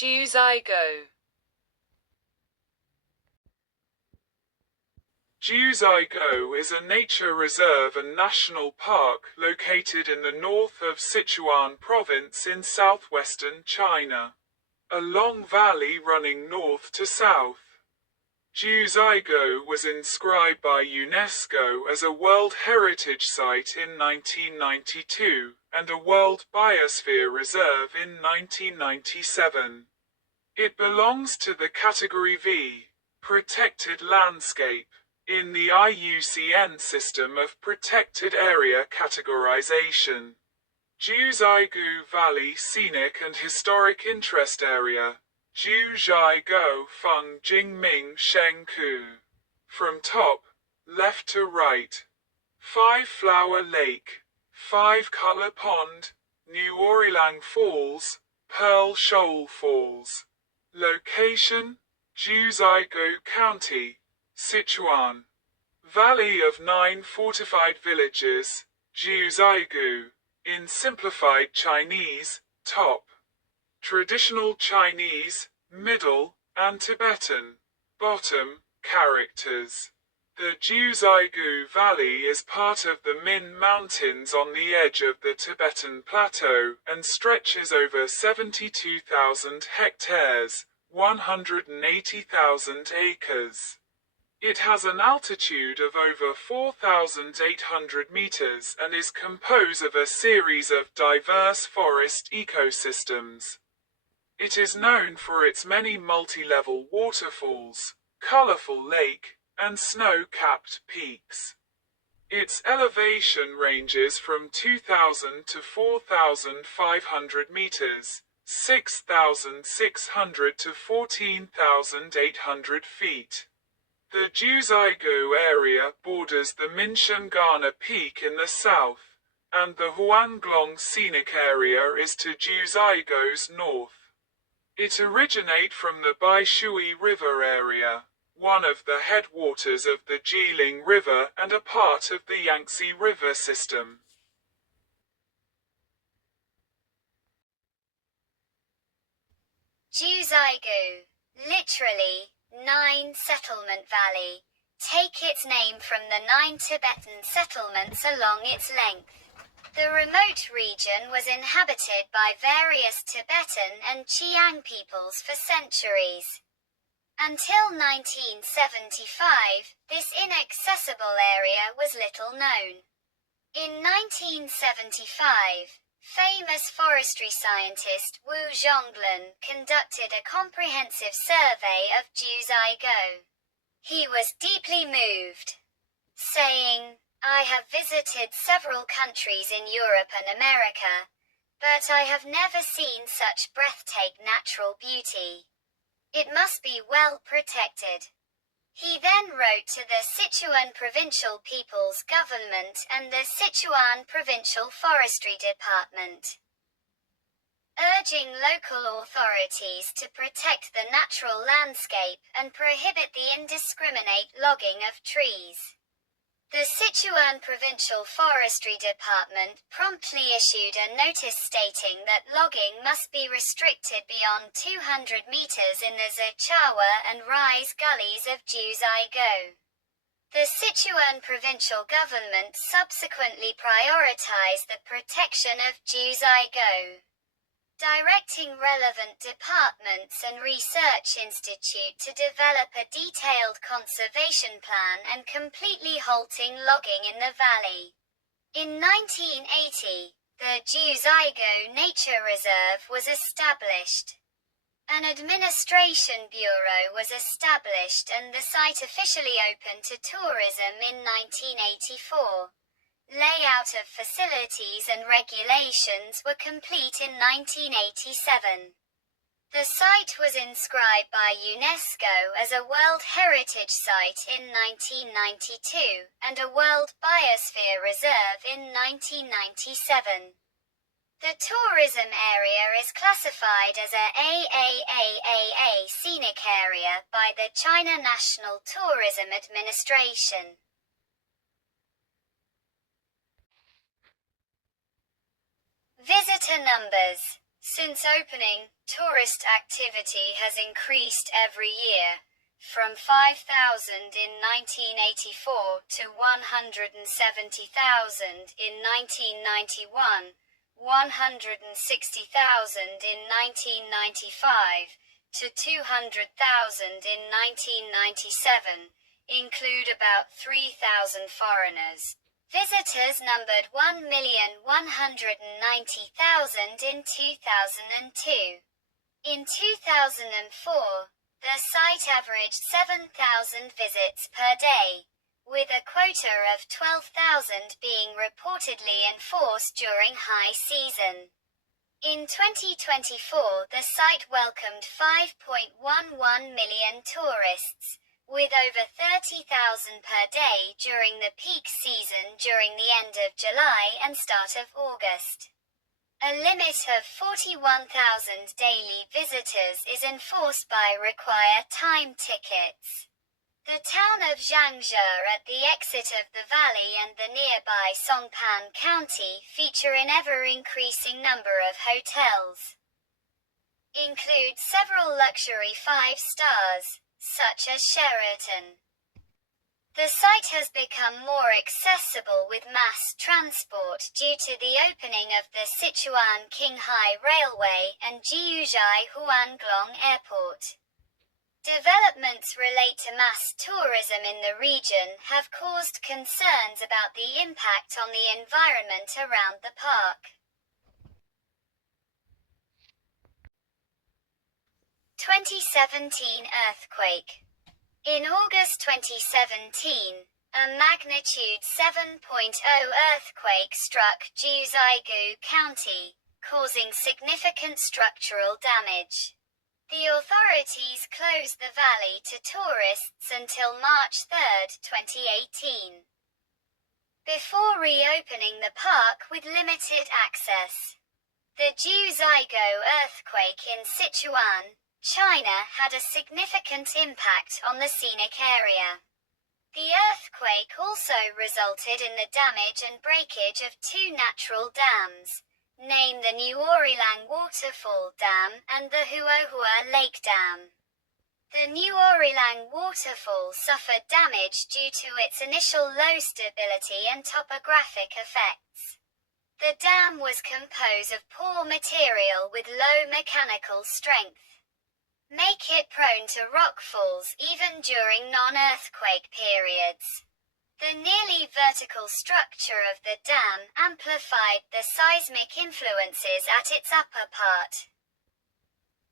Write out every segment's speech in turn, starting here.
Jiuzhaigou. Jiuzhaigou is a nature reserve and national park located in the north of Sichuan province in southwestern China. A long valley running north to south. Jiuzhaigou was inscribed by UNESCO as a World Heritage Site in 1992 and a World Biosphere Reserve in 1997. It belongs to the Category V, Protected Landscape, in the IUCN system of Protected Area Categorization. Jiuzhaigou Valley Scenic and Historic Interest Area. Jiuzhaigou Feng Jingming Shengku. From top, left to right. 5-Flower Lake, 5-Color Pond, New Orilang Falls, Pearl Shoal Falls. Location, Jiuzhaigou County, Sichuan. Valley of 9 fortified villages, Jiuzhaigou, in simplified Chinese, top. Traditional Chinese, middle, and Tibetan, bottom, characters. The Jiuzhaigou Valley is part of the Min Mountains on the edge of the Tibetan Plateau and stretches over 72,000 hectares, 180,000 acres. It has an altitude of over 4,800 meters and is composed of a series of diverse forest ecosystems. It is known for its many multi-level waterfalls, colorful lake, and snow-capped peaks. Its elevation ranges from 2,000 to 4,500 meters, 6,600 to 14,800 feet. The Jiuzhaigou area borders the Minshengana Peak in the south, and the Huanglong Scenic Area is to Jiuzhaigou's north. It originates from the Baishui River area, one of the headwaters of the Jiling River and a part of the Yangtze River system. Jiuzhaigou, literally, 9 Settlement Valley, take its name from the 9 Tibetan settlements along its length. The remote region was inhabited by various Tibetan and Qiang peoples for centuries. Until 1975, this inaccessible area was little known. In 1975, famous forestry scientist Wu Zhonglan conducted a comprehensive survey of Jiuzhaigou. He was deeply moved, saying, "I have visited several countries in Europe and America, but I have never seen such breathtaking natural beauty. It must be well protected." He then wrote to the Sichuan Provincial People's Government and the Sichuan Provincial Forestry Department, urging local authorities to protect the natural landscape and prohibit the indiscriminate logging of trees. The Sichuan Provincial Forestry Department promptly issued a notice stating that logging must be restricted beyond 200 meters in the Zichawa and Rise gullies of Jiuzhaigou. The Sichuan Provincial Government subsequently prioritized the protection of Jiuzhaigou, directing relevant departments and research institute to develop a detailed conservation plan and completely halting logging in the valley. In 1980, the Jiuzhaigou Nature Reserve was established. An administration bureau was established and the site officially opened to tourism in 1984. Layout of facilities and regulations were complete in 1987. The site was inscribed by UNESCO as a World Heritage Site in 1992 and a World Biosphere Reserve in 1997. The tourism area is classified as a AAAAA scenic area by the China National Tourism Administration. Visitor numbers. Since opening, tourist activity has increased every year, from 5,000 in 1984 to 170,000 in 1991, 160,000 in 1995, to 200,000 in 1997, include about 3,000 foreigners. Visitors numbered 1,190,000 in 2002. In 2004, the site averaged 7,000 visits per day, with a quota of 12,000 being reportedly enforced during high season. In 2024, the site welcomed 5.11 million tourists, with over 30,000 per day during the peak season during the end of July and start of August. A limit of 41,000 daily visitors is enforced by require time tickets. The town of Jiangzhou at the exit of the valley and the nearby Songpan County feature an ever-increasing number of hotels. Include several luxury 5 stars, such as Sheraton. The site has become more accessible with mass transport due to the opening of the Sichuan Qinghai Railway and Jiuzhaigou Airport. Developments relate to mass tourism in the region have caused concerns about the impact on the environment around the park. 2017 earthquake. In August 2017, a magnitude 7.0 earthquake struck Jiuzhaigou County, causing significant structural damage. The authorities closed the valley to tourists until March 3, 2018, before reopening the park with limited access. The Jiuzhaigou earthquake in Sichuan, China had a significant impact on the scenic area. The earthquake also resulted in the damage and breakage of 2 natural dams, named the New Orilang Waterfall Dam and the Huohua Lake Dam. The New Orilang Waterfall suffered damage due to its initial low stability and topographic effects. The dam was composed of poor material with low mechanical strength, make it prone to rockfalls even during non-earthquake periods. The nearly vertical structure of the dam amplified the seismic influences at its upper part,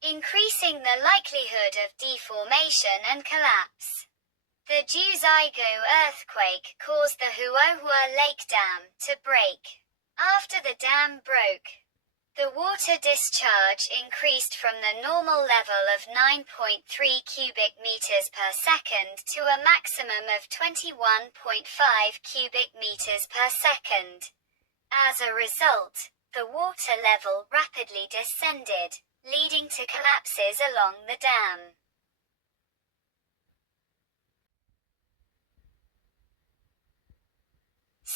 increasing the likelihood of deformation and collapse. The Jiuzhaigou earthquake caused the Huohua Lake Dam to break. After the dam broke, the water discharge increased from the normal level of 9.3 cubic meters per second to a maximum of 21.5 cubic meters per second. As a result, the water level rapidly descended, leading to collapses along the dam.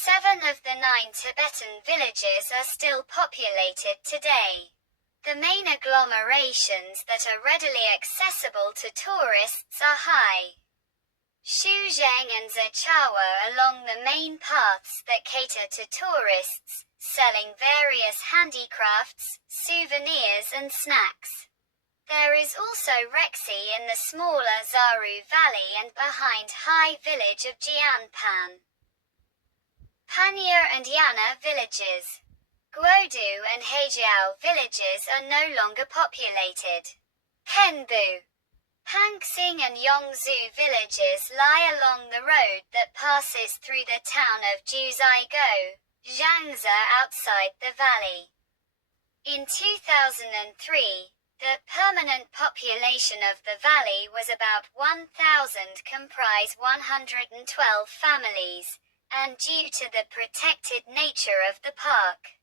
7 of the 9 Tibetan villages are still populated today. The main agglomerations that are readily accessible to tourists are Hai, Shuzheng and Zichawa along the main paths that cater to tourists, selling various handicrafts, souvenirs and snacks. There is also Rexi in the smaller Zaru Valley and behind Hai village of Jianpan. Panya and Yana villages. Guodu and Heijiao villages are no longer populated. Henbu, Pangxing and Yongzhou villages lie along the road that passes through the town of Jiuzhaigou, Jiangze outside the valley. In 2003, the permanent population of the valley was about 1,000, comprised 112 families, and due to the protected nature of the park,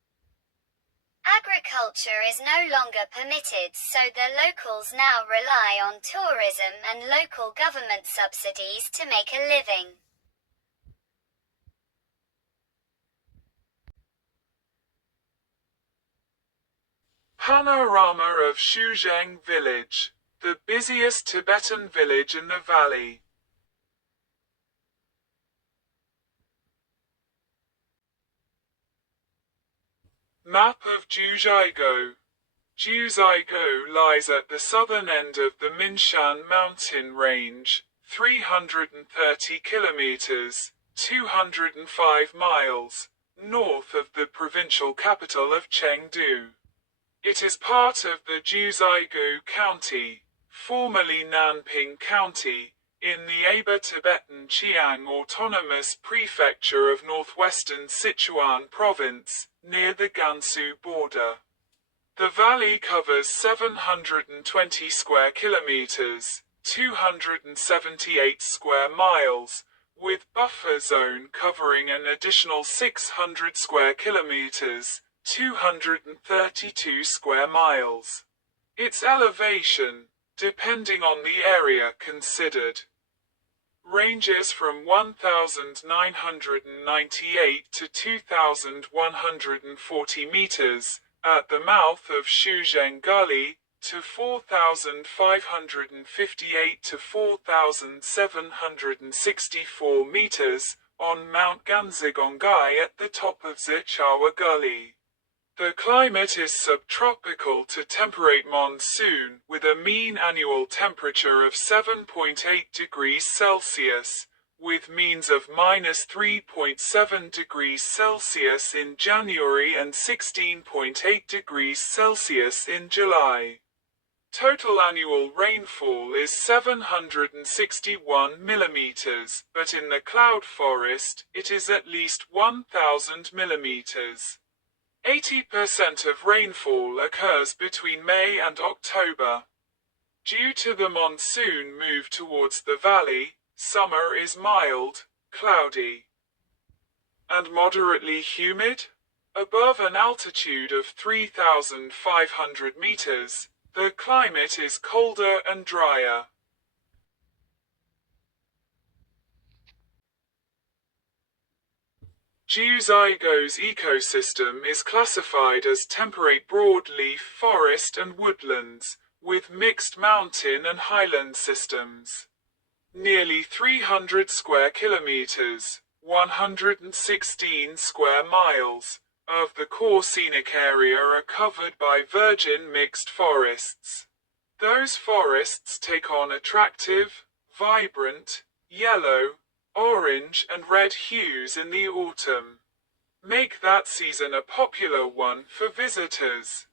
agriculture is no longer permitted, so the locals now rely on tourism and local government subsidies to make a living. Panorama of Jiuzhaigou village, the busiest Tibetan village in the valley. Map of Jiuzhaigou. Jiuzhaigou lies at the southern end of the Minshan mountain range, 330 kilometers, 205 miles, north of the provincial capital of Chengdu. It is part of the Jiuzhaigou County, formerly Nanping County, in the Aber Tibetan Chiang Autonomous Prefecture of northwestern Sichuan Province, near the Gansu border. The valley covers 720 square kilometers, 278 square miles, with buffer zone covering an additional 600 square kilometers, 232 square miles. Its elevation, depending on the area considered, ranges from 1,998 to 2,140 meters, at the mouth of Shuzhen Gully, to 4,558 to 4,764 meters, on Mount Ganzigonggai at the top of Zichawa Gully. The climate is subtropical to temperate monsoon, with a mean annual temperature of 7.8 degrees Celsius, with means of -3.7 degrees Celsius in January and 16.8 degrees Celsius in July. Total annual rainfall is 761 millimeters, but in the cloud forest, it is at least 1,000 millimeters. 80% of rainfall occurs between May and October. Due to the monsoon move towards the valley, summer is mild, cloudy, and moderately humid. Above an altitude of 3,500 meters, the climate is colder and drier. Jiuzhaigou's ecosystem is classified as temperate broadleaf forest and woodlands, with mixed mountain and highland systems. Nearly 300 square kilometers, 116 square miles, of the core scenic area are covered by virgin mixed forests. Those forests take on attractive, vibrant, yellow, orange and red hues in the autumn. Make that season a popular one for visitors.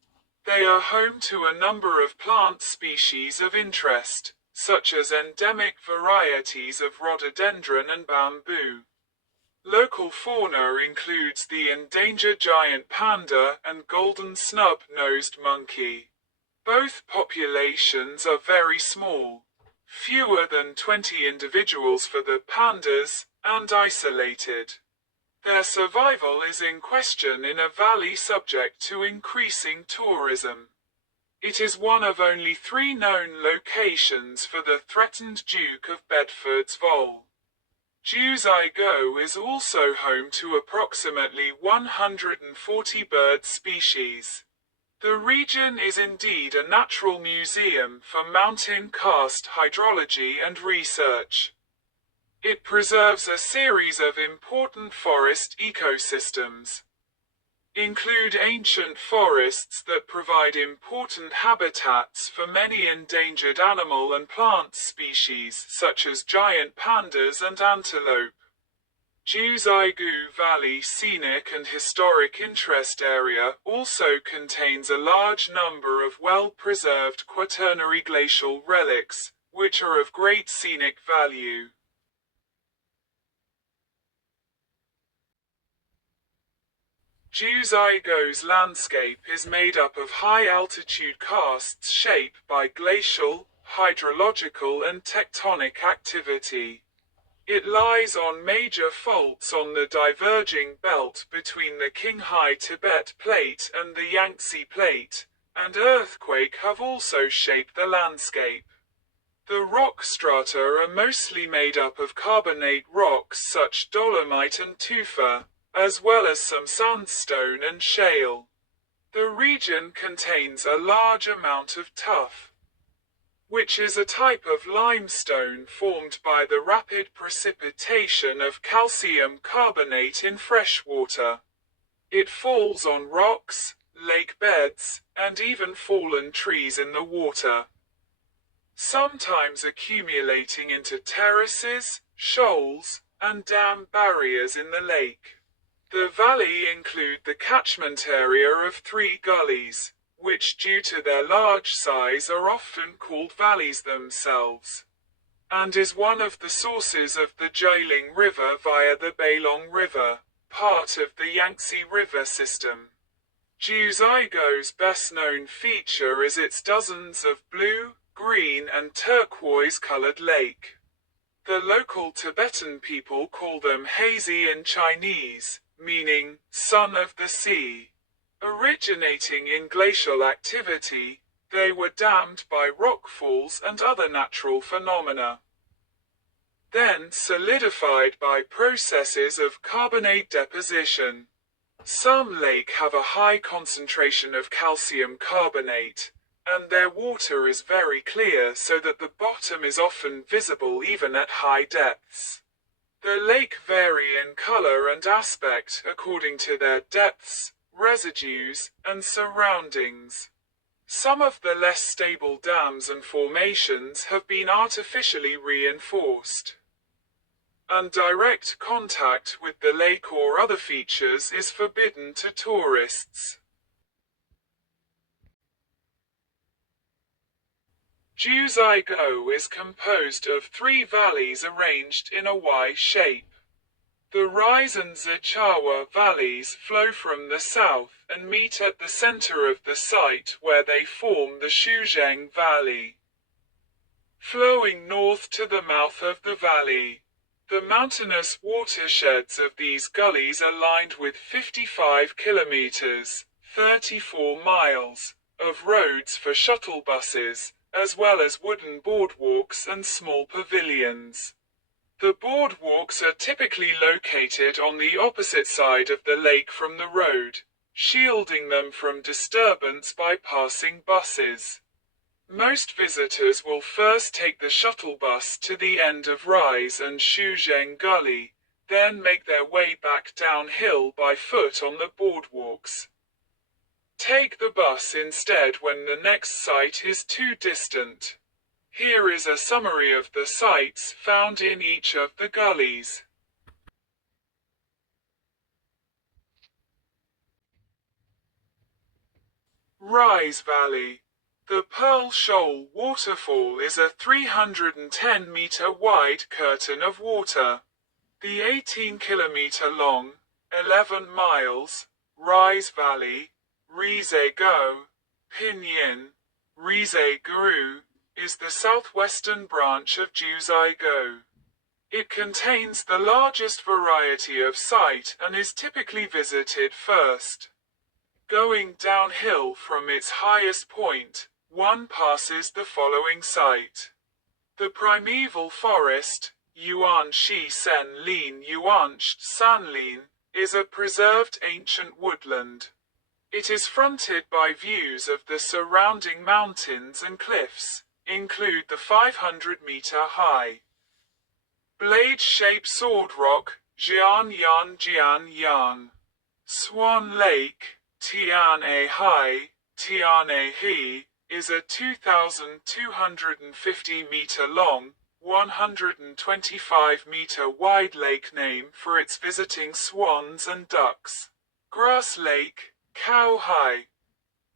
They are home to a number of plant species of interest, such as endemic varieties of rhododendron and bamboo. Local fauna includes the endangered giant panda and golden snub-nosed monkey. Both populations are very small, fewer than 20 individuals for the pandas, and isolated. Their survival is in question in a valley subject to increasing tourism. It is one of only 3 known locations for the threatened Duke of Bedford's vole. Jiuzhaigou is also home to approximately 140 bird species. The region is indeed a natural museum for mountain karst hydrology and research. It preserves a series of important forest ecosystems, include ancient forests that provide important habitats for many endangered animal and plant species such as giant pandas and antelope. Jiuzhaigou Valley Scenic and Historic Interest Area also contains a large number of well-preserved Quaternary glacial relics, which are of great scenic value. Jiuzhaigou's landscape is made up of high-altitude karsts shaped by glacial, hydrological and tectonic activity. It lies on major faults on the diverging belt between the Qinghai Tibet Plate and the Yangtze Plate, and earthquake have also shaped the landscape. The rock strata are mostly made up of carbonate rocks such dolomite and tufa, as well as some sandstone and shale. The region contains a large amount of tuff, which is a type of limestone formed by the rapid precipitation of calcium carbonate in fresh water. It falls on rocks, lake beds, and even fallen trees in the water, sometimes accumulating into terraces, shoals, and dam barriers in the lake. The valley includes the catchment area of 3 gullies, which due to their large size are often called valleys themselves, and is one of the sources of the Jiuzhaigou River via the Beilong River, part of the Yangtze River system. Jiuzhaigou's best-known feature is its dozens of blue, green and turquoise-colored lake. The local Tibetan people call them hazy in Chinese, meaning son of the sea. Originating in glacial activity, they were dammed by rockfalls and other natural phenomena, then solidified by processes of carbonate deposition. Some lakes have a high concentration of calcium carbonate, and their water is very clear so that the bottom is often visible even at high depths. The lake vary in color and aspect according to their depths, residues, and surroundings. Some of the less stable dams and formations have been artificially reinforced, and direct contact with the lake or other features is forbidden to tourists. Jiuzhaigou is composed of 3 valleys arranged in a Y shape. The Rise and Zichawa valleys flow from the south and meet at the center of the site where they form the Jiuzhaigou Valley, flowing north to the mouth of the valley. The mountainous watersheds of these gullies are lined with 55 kilometers, 34 miles, of roads for shuttle buses, as well as wooden boardwalks and small pavilions. The boardwalks are typically located on the opposite side of the lake from the road, shielding them from disturbance by passing buses. Most visitors will first take the shuttle bus to the end of Rise and Jiuzhaigou Gully, then make their way back downhill by foot on the boardwalks. Take the bus instead when the next site is too distant. Here is a summary of the sites found in each of the gullies. Rise Valley. The Pearl Shoal waterfall is a 310-meter wide curtain of water. The 18-kilometer-long, 11 miles, Rise Valley, Jiuzhaigou, Pinyin, Jiuzhaigou, is the southwestern branch of Jiuzhaigou. It contains the largest variety of site and is typically visited first. Going downhill from its highest point, one passes the following site. The primeval forest, Yuanshi Sen Lin Yuansh Sanlin, is a preserved ancient woodland. It is fronted by views of the surrounding mountains and cliffs, include the 500-meter-high blade-shaped sword rock, Jian, Swan Lake, Tianhe Hai, Tianhe He, is a 2,250-meter-long, 125-meter-wide lake named for its visiting swans and ducks. Grass Lake, Cao Hai,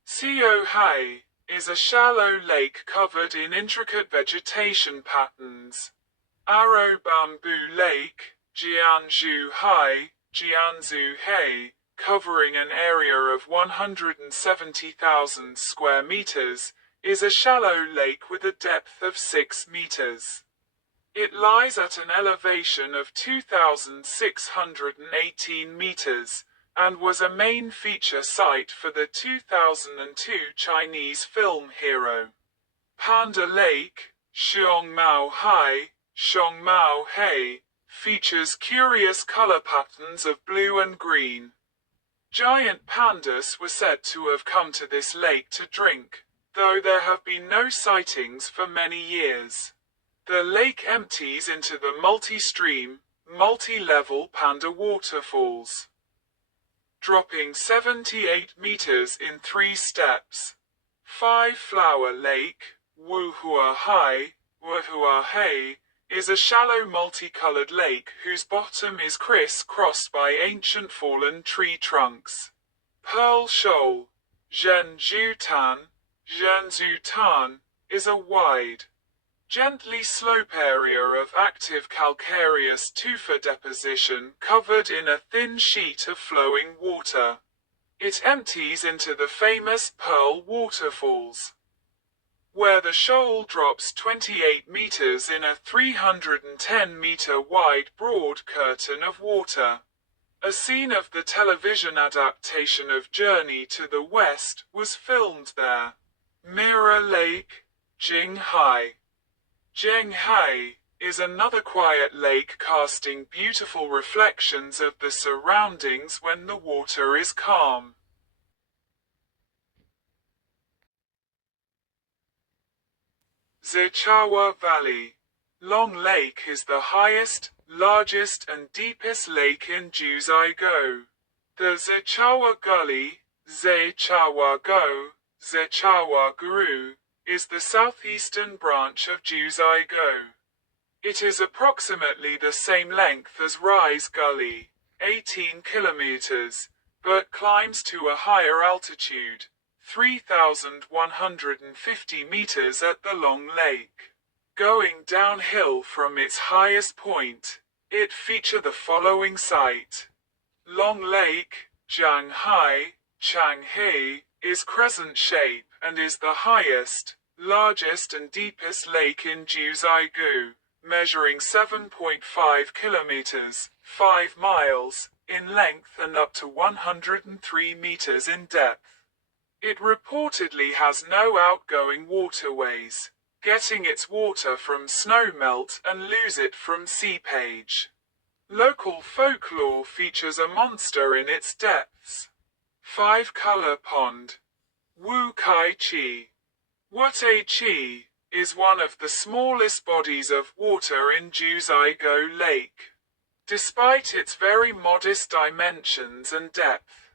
Xiao Hai, is a shallow lake covered in intricate vegetation patterns. Arrow Bamboo Lake, Jianzhu Hai, Jianzhu Hei, covering an area of 170,000 square meters, is a shallow lake with a depth of 6 meters. It lies at an elevation of 2,618 meters, and was a main feature site for the 2002 Chinese film Hero. Panda Lake, Xiongmao Hai, Xiongmao Hei, features curious color patterns of blue and green. Giant pandas were said to have come to this lake to drink, though there have been no sightings for many years. The lake empties into the multi-stream, multi-level Panda waterfalls, dropping 78 meters in 3 steps. 5 Flower Lake, Wuhuahai, is a shallow multicolored lake whose bottom is criss-crossed by ancient fallen tree trunks. Pearl Shoal, Zhenzhutan, is a wide, gently slope area of active calcareous tufa deposition covered in a thin sheet of flowing water. It empties into the famous Pearl Waterfalls, where the shoal drops 28 meters in a 310-meter wide broad curtain of water. A scene of the television adaptation of Journey to the West was filmed there. Mirror Lake, Jinghai. Jinghai is another quiet lake casting beautiful reflections of the surroundings when the water is calm. Zichawa Valley. Long Lake is the highest, largest and deepest lake in Jiuzhaigou. The Zichawa Gully, Zichawa-Guru, is the southeastern branch of Jiuzhaigou. It is approximately the same length as Rise Gully, 18 kilometers, but climbs to a higher altitude, 3,150 meters at the Long Lake. Going downhill from its highest point, it features the following site. Long Lake, Jianghai, Changhe, is crescent shape and is the highest, largest and deepest lake in Jiuzhaigou, measuring 7.5 kilometers, 5 miles, in length and up to 103 meters in depth. It reportedly has no outgoing waterways, getting its water from snowmelt and lose it from seepage. Local folklore features a monster in its depths. 5-color pond. Wu Kai Chi. Wute Chi is one of the smallest bodies of water in Jiuzhaigou Lake. Despite its very modest dimensions and depth,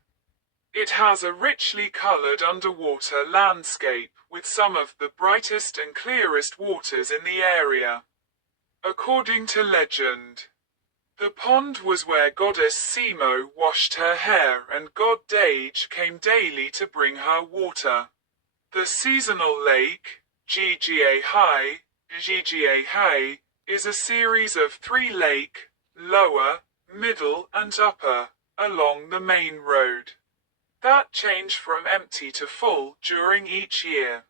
it has a richly colored underwater landscape with some of the brightest and clearest waters in the area. According to legend, the pond was where goddess Simo washed her hair and god Dage came daily to bring her water. The seasonal lake, Jiuzhaigou, is a series of 3 lake, lower, middle and upper, along the main road, that change from empty to full during each year.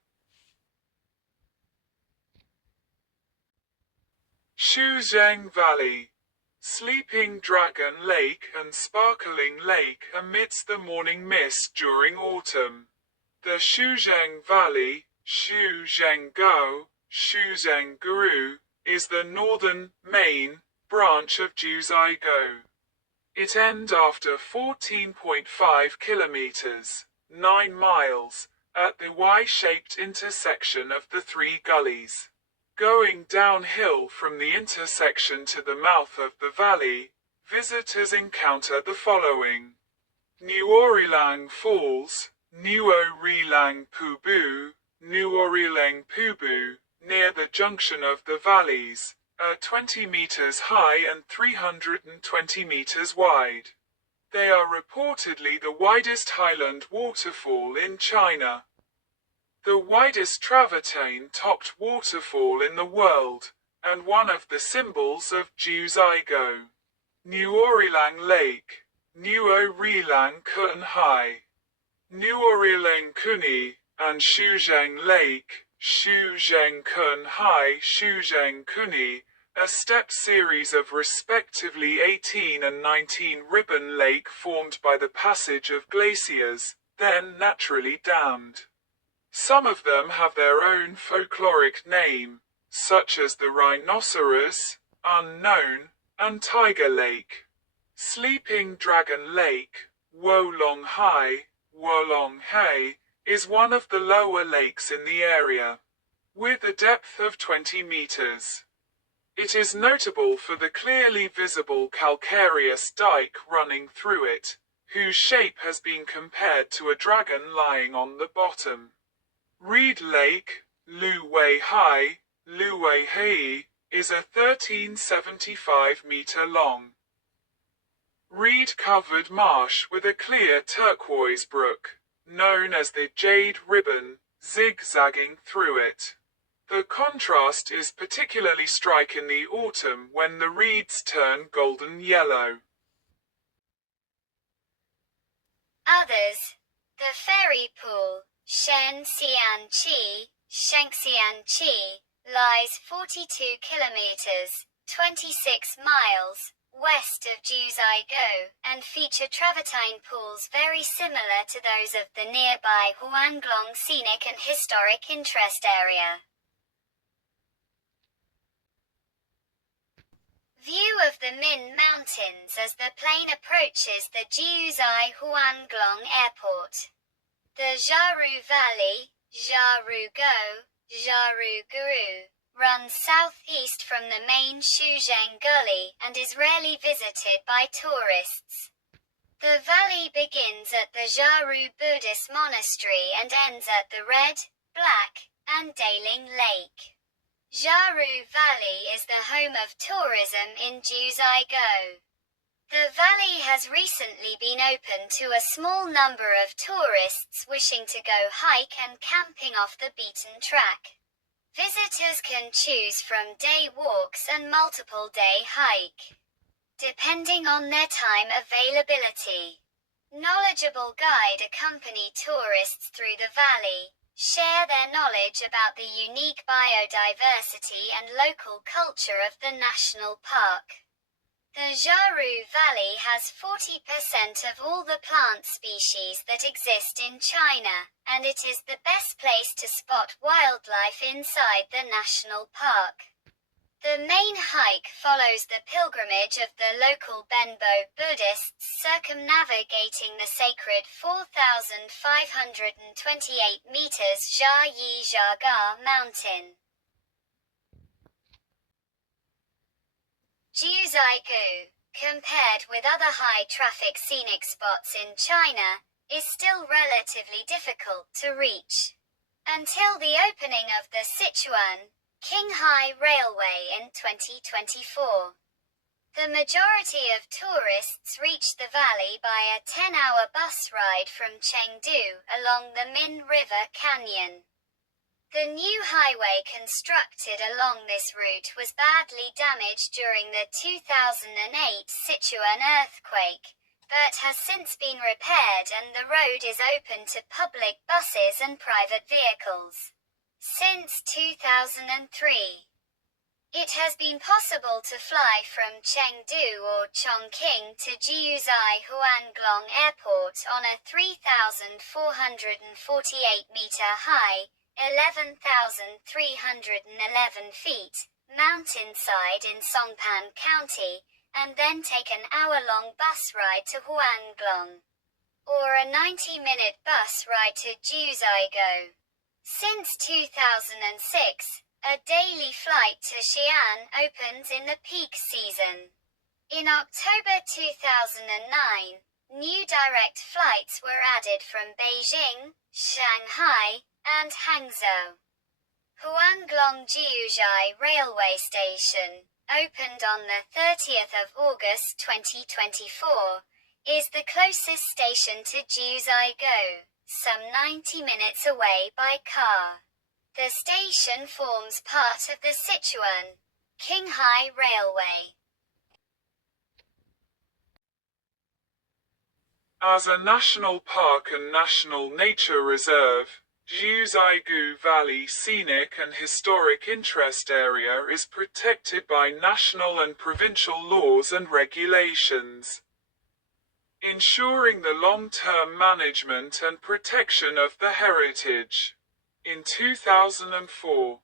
Shuzheng Valley. Sleeping Dragon Lake and Sparkling Lake amidst the morning mist during autumn. The Shuzheng Valley, Shuzhaigou, is the northern, main, branch of Jiuzhaigou. It ends after 14.5 kilometers, 9 miles, at the Y-shaped intersection of the 3 gullies. Going downhill from the intersection to the mouth of the valley, visitors encounter the following. Nuorilang Falls, Nuorilang Pubu, near the junction of the valleys, are 20 meters high and 320 meters wide. They are reportedly the widest highland waterfall in China. The widest travertine-topped waterfall in the world, and one of the symbols of Jiuzhaigou. Nuorilang Lake, Nuorilang Kunhai, Nuorilang Kuni, and Shuzheng Lake, Shuzheng Kunhai, Shuzheng Kuni, a step series of respectively 18 and 19 ribbon lake formed by the passage of glaciers, then naturally dammed. Some of them have their own folkloric name, such as the Rhinoceros, Unknown, and Tiger Lake. Sleeping Dragon Lake, Wolonghai, is one of the lower lakes in the area, with a depth of 20 meters. It is notable for the clearly visible calcareous dike running through it, whose shape has been compared to a dragon lying on the bottom. Reed Lake, Luweihai, is a 1375-meter long, reed-covered marsh with a clear turquoise brook, known as the Jade Ribbon, zigzagging through it. The contrast is particularly striking in the autumn when the reeds turn golden yellow. Others. The Fairy Pool, Shenxianqi, lies 42 kilometers, 26 miles, west of Jiuzhaigou, and feature travertine pools very similar to those of the nearby Huanglong Scenic and Historic Interest Area. View of the Min Mountains as the plane approaches the Jiuzhai Huanglong Airport. The Jiaru Valley, Jiuzhaigou, runs southeast from the main Shuzheng Gully and is rarely visited by tourists. The valley begins at the Jiaru Buddhist Monastery and ends at the Red, Black, and Daling Lake. Jiaru Valley is the home of tourism in Jiuzhaigou. The valley has recently been opened to a small number of tourists wishing to go hike and camping off the beaten track. Visitors can choose from day walks and multiple day hike, depending on their time availability. Knowledgeable guide accompany tourists through the valley, share their knowledge about the unique biodiversity and local culture of the national park. The Jiaru Valley has 40% of all the plant species that exist in China, and it is the best place to spot wildlife inside the national park. The main hike follows the pilgrimage of the local Benbo Buddhists circumnavigating the sacred 4,528 meters Jiuzhaigou mountain. Jiuzhaigou, compared with other high-traffic scenic spots in China, is still relatively difficult to reach. Until the opening of the Sichuan Qinghai Railway in 2024. The majority of tourists reach the valley by a 10-hour bus ride from Chengdu along the Min River Canyon. The new highway constructed along this route was badly damaged during the 2008 Sichuan earthquake, but has since been repaired and the road is open to public buses and private vehicles. Since 2003, it has been possible to fly from Chengdu or Chongqing to Jiuzhai Huanglong Airport on a 3,448-meter high, 11,311 feet, mountainside in Songpan County, and then take an hour-long bus ride to Huanglong, or a 90-minute bus ride to Jiuzhaigou. Since 2006, a daily flight to Xi'an opens in the peak season. In October 2009, new direct flights were added from Beijing, Shanghai, and Hangzhou. Huanglong Jiuzhai Railway Station, opened on the 30th of August 2024, is the closest station to Jiuzhaigou, some 90 minutes away by car. The station forms part of the Sichuan Qinghai Railway. As a national park and national nature reserve, Jiuzhaigou Valley Scenic and Historic Interest Area is protected by national and provincial laws and regulations, ensuring the long-term management and protection of the heritage. In 2004,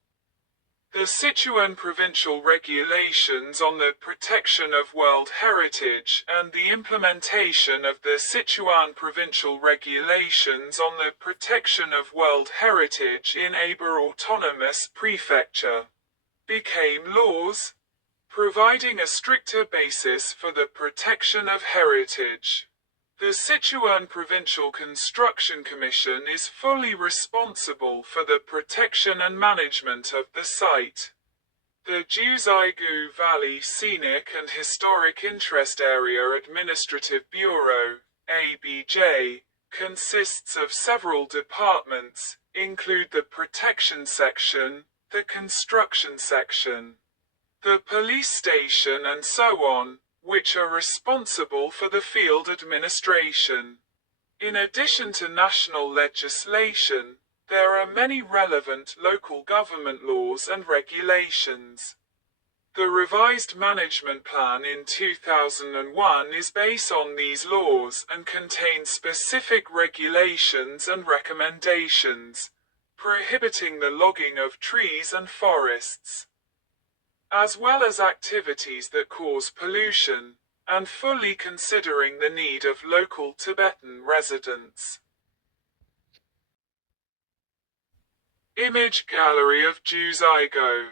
The Sichuan provincial regulations on the protection of World Heritage and the implementation of the Sichuan provincial regulations on the protection of World Heritage in Abe Autonomous Prefecture became laws, providing a stricter basis for the protection of heritage. The Sichuan Provincial Construction Commission is fully responsible for the protection and management of the site. The Jiuzhaigou Valley Scenic and Historic Interest Area Administrative Bureau, ABJ, consists of several departments, include the Protection Section, the Construction Section, the Police Station and so on, which are responsible for the field administration. In addition to national legislation, there are many relevant local government laws and regulations. The revised management plan in 2001 is based on these laws and contains specific regulations and recommendations, prohibiting the logging of trees and forests, as well as activities that cause pollution, and fully considering the need of local Tibetan residents. Image gallery of Jiuzhaigou.